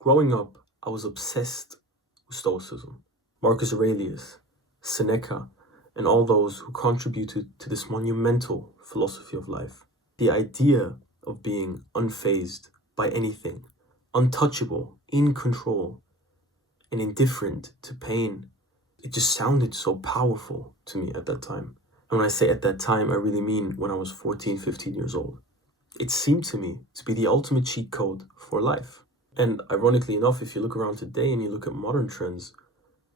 Growing up, I was obsessed with Stoicism. Marcus Aurelius, Seneca, and all those who contributed to this monumental philosophy of life. The idea of being unfazed by anything, untouchable, in control, and indifferent to pain, it just sounded so powerful to me at that time. And when I say at that time, I really mean when I was 14, 15 years old. It seemed to me to be the ultimate cheat code for life. And ironically enough, if you look around today and you look at modern trends,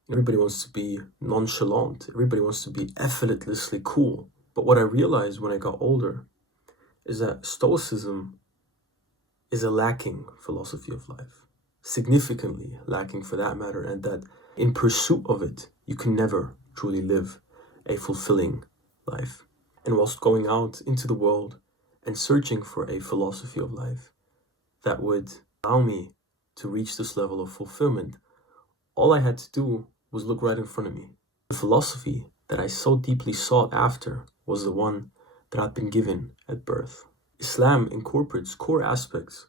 everybody wants to be nonchalant. Everybody wants to be effortlessly cool. But what I realized when I got older is that Stoicism is a lacking philosophy of life. Significantly lacking for that matter, and that in pursuit of it, you can never truly live a fulfilling life. And whilst going out into the world and searching for a philosophy of life that would allow me to reach this level of fulfillment, all I had to do was look right in front of me. The philosophy that I so deeply sought after was the one that I'd been given at birth. Islam incorporates core aspects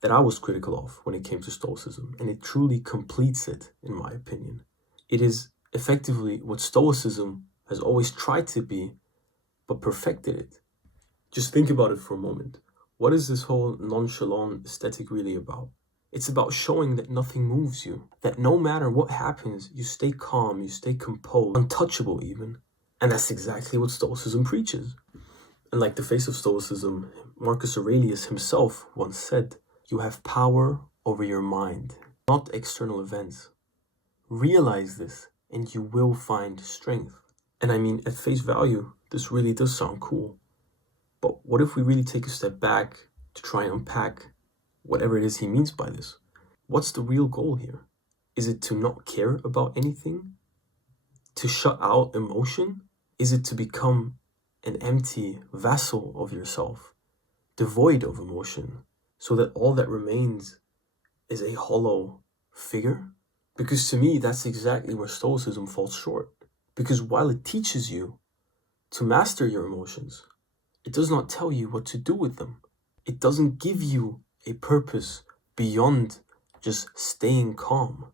that I was critical of when it came to Stoicism, and it truly completes it, in my opinion. It is effectively what Stoicism has always tried to be, but perfected it. Just think about it for a moment. What is this whole nonchalant aesthetic really about? It's about showing that nothing moves you, that no matter what happens, you stay calm, you stay composed, untouchable even. And that's exactly what Stoicism preaches. And like the face of Stoicism, Marcus Aurelius himself once said, "You have power over your mind, not external events. Realize this and you will find strength." And I mean, at face value, this really does sound cool. But what if we really take a step back to try and unpack whatever it is he means by this? What's the real goal here? Is it to not care about anything? To shut out emotion? Is it to become an empty vessel of yourself, devoid of emotion, so that all that remains is a hollow figure? Because to me, that's exactly where Stoicism falls short. Because while it teaches you to master your emotions, it does not tell you what to do with them. It doesn't give you a purpose beyond just staying calm.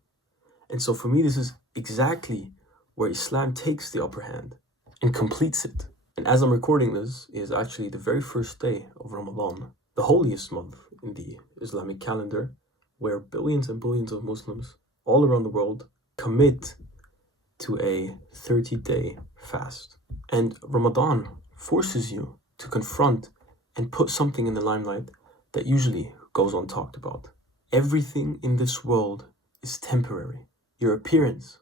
And so for me, this is exactly where Islam takes the upper hand and completes it. And as I'm recording this, is actually the very first day of Ramadan, the holiest month in the Islamic calendar, where billions and billions of Muslims all around the world commit to a 30-day fast. And Ramadan forces you to confront and put something in the limelight that usually goes untalked about. Everything in this world is temporary. Your appearance,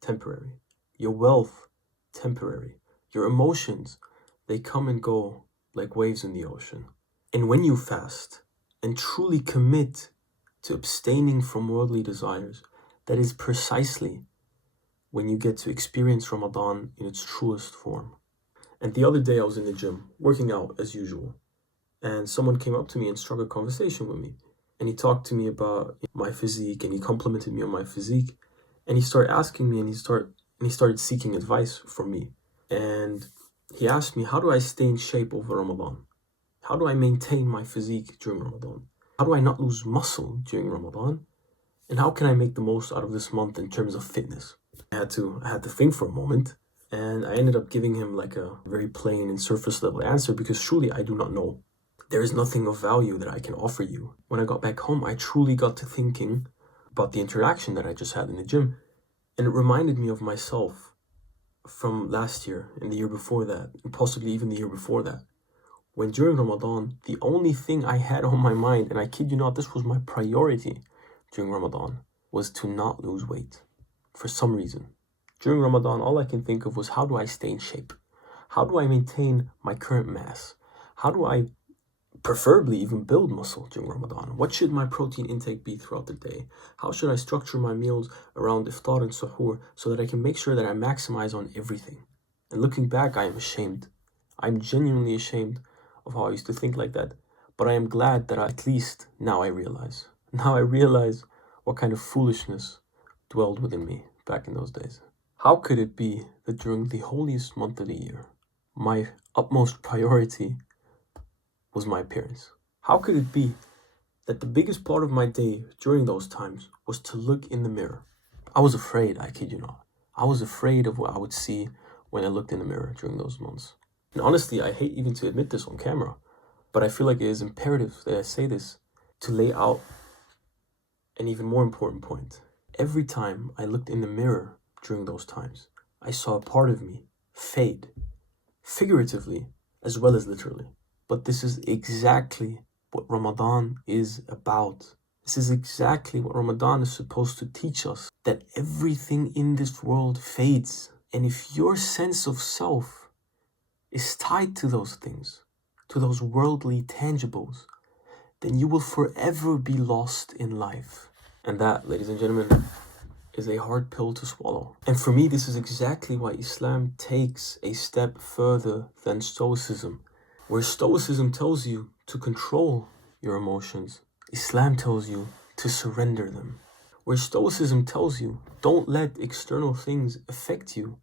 temporary. Your wealth, temporary. Your emotions, they come and go like waves in the ocean. And when you fast and truly commit to abstaining from worldly desires, that is precisely when you get to experience Ramadan in its truest form. And the other day I was in the gym, working out as usual, and someone came up to me and struck a conversation with me. And he talked to me about my physique, and he complimented me on my physique. And he started asking me, and he started seeking advice from me. And he asked me, how do I stay in shape over Ramadan? How do I maintain my physique during Ramadan? How do I not lose muscle during Ramadan? And how can I make the most out of this month in terms of fitness? I had to think for a moment, and I ended up giving him like a very plain and surface level answer, because truly I do not know. There is nothing of value that I can offer you. When I got back home, I truly got to thinking about the interaction that I just had in the gym, and it reminded me of myself from last year and the year before that, and possibly even the year before that, when during Ramadan, the only thing I had on my mind, and I kid you not, this was my priority during Ramadan, was to not lose weight. For some reason, during Ramadan, all I can think of was, how do I stay in shape? How do I maintain my current mass? How do I preferably even build muscle during Ramadan? What should my protein intake be throughout the day? How should I structure my meals around iftar and suhoor so that I can make sure that I maximize on everything? And looking back, I am ashamed. I'm genuinely ashamed of how I used to think like that. But I am glad that at least now I realize. Now I realize what kind of foolishness dwelled within me back in those days. How could it be that during the holiest month of the year, my utmost priority was my appearance? How could it be that the biggest part of my day during those times was to look in the mirror. I was afraid, I kid you not. I was afraid of what I would see when I looked in the mirror during those months. And honestly, I hate even to admit this on camera, but I feel like it is imperative that I say this to lay out an even more important point. Every time I looked in the mirror during those times, I saw a part of me fade, figuratively as well as literally. But this is exactly what Ramadan is about. This is exactly what Ramadan is supposed to teach us, that everything in this world fades. And if your sense of self is tied to those things, to those worldly tangibles, then you will forever be lost in life. And that, ladies and gentlemen, is a hard pill to swallow. And for me, this is exactly why Islam takes a step further than Stoicism. Where Stoicism tells you to control your emotions, Islam tells you to surrender them. Where Stoicism tells you don't let external things affect you,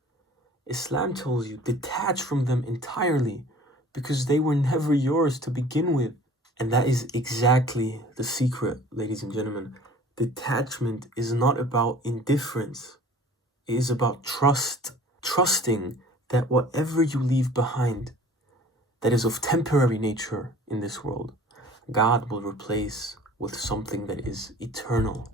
Islam tells you detach from them entirely because they were never yours to begin with. And that is exactly the secret, ladies and gentlemen. Detachment is not about indifference. It is about trust. Trusting that whatever you leave behind that is of temporary nature in this world, God will replace with something that is eternal.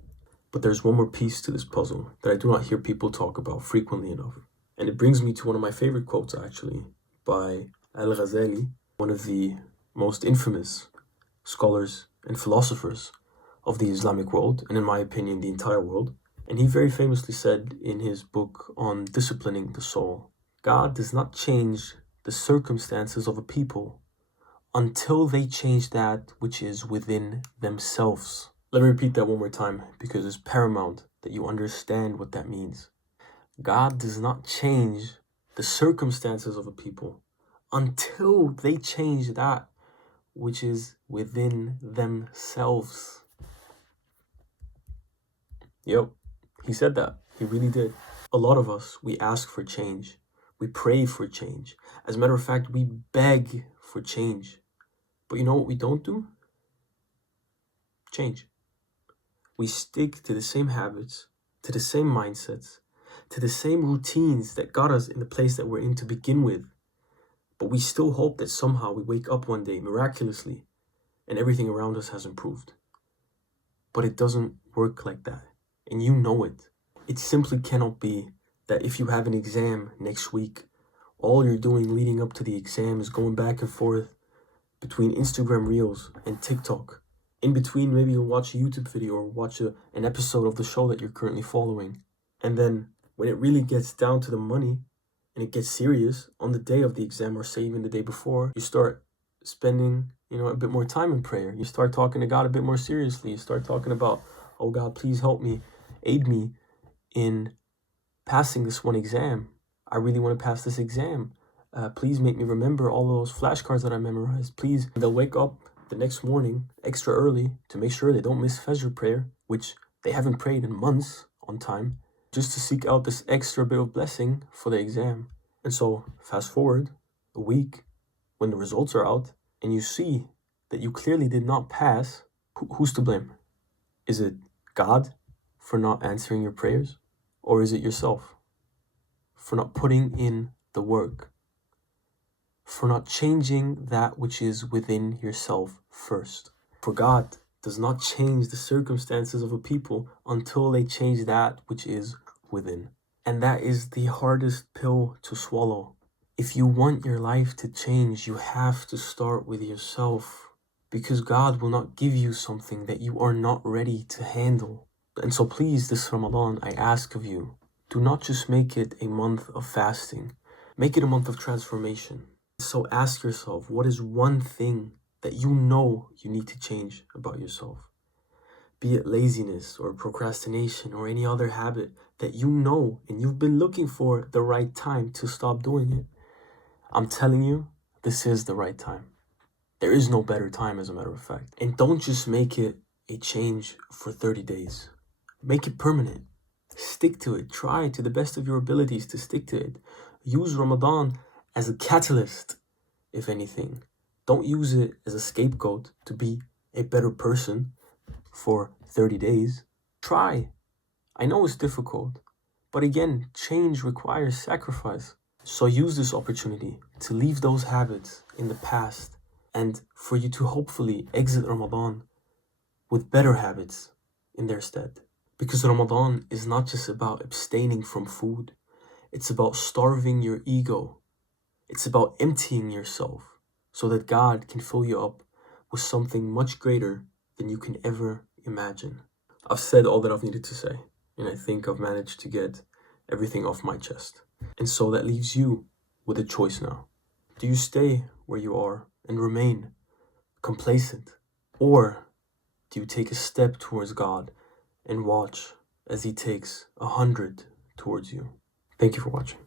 But there's one more piece to this puzzle that I do not hear people talk about frequently enough. And it brings me to one of my favorite quotes, actually, by Al-Ghazali, one of the most infamous scholars and philosophers of the Islamic world, and in my opinion, the entire world. And he very famously said in his book on disciplining the soul, God does not change the circumstances of a people until they change that which is within themselves. Let me repeat that one more time because it's paramount that you understand what that means. God does not change the circumstances of a people until they change that which is within themselves. Yep, he said that. He really did. A lot of us, we ask for change. We pray for change. As a matter of fact, we beg for change. But you know what we don't do? Change. We stick to the same habits, to the same mindsets, to the same routines that got us in the place that we're in to begin with. But we still hope that somehow we wake up one day miraculously and everything around us has improved. But it doesn't work like that. And you know it. It simply cannot be that if you have an exam next week, all you're doing leading up to the exam is going back and forth between Instagram Reels and TikTok. In between, maybe you'll watch a YouTube video or watch an episode of the show that you're currently following. And then when it really gets down to the money and it gets serious on the day of the exam, or say even the day before, you start spending, a bit more time in prayer. You start talking to God a bit more seriously. You start talking about, oh God, please help me, aid me in passing this one exam. I really want to pass this exam. Please make me remember all those flashcards that I memorized. Please. They'll wake up the next morning extra early to make sure they don't miss Fajr prayer, which they haven't prayed in months on time, just to seek out this extra bit of blessing for the exam. And so fast forward a week when the results are out and you see that you clearly did not pass. Who's to blame? Is it God for not answering your prayers? Or is it yourself for not putting in the work? For not changing that which is within yourself first? For God does not change the circumstances of a people until they change that which is within. And that is the hardest pill to swallow. If you want your life to change, you have to start with yourself, because God will not give you something that you are not ready to handle. And so please, this Ramadan, I ask of you, do not just make it a month of fasting. Make it a month of transformation. So ask yourself, what is one thing that you know you need to change about yourself? Be it laziness or procrastination or any other habit that you know and you've been looking for the right time to stop doing it. I'm telling you, this is the right time. There is no better time, as a matter of fact. And don't just make it a change for 30 days. Make it permanent. Stick to it. Try to the best of your abilities to stick to it. Use Ramadan as a catalyst, if anything. Don't use it as a scapegoat to be a better person. for 30 days. Try. I know it's difficult, but again, change requires sacrifice. So use this opportunity to leave those habits in the past and for you to hopefully exit Ramadan with better habits in their stead. Because Ramadan is not just about abstaining from food. It's about starving your ego. It's about emptying yourself so that God can fill you up with something much greater than you can ever imagine. I've said all that I've needed to say, and I think I've managed to get everything off my chest. And so that leaves you with a choice now. Do you stay where you are and remain complacent? Or do you take a step towards God and watch as He takes 100 towards you? Thank you for watching.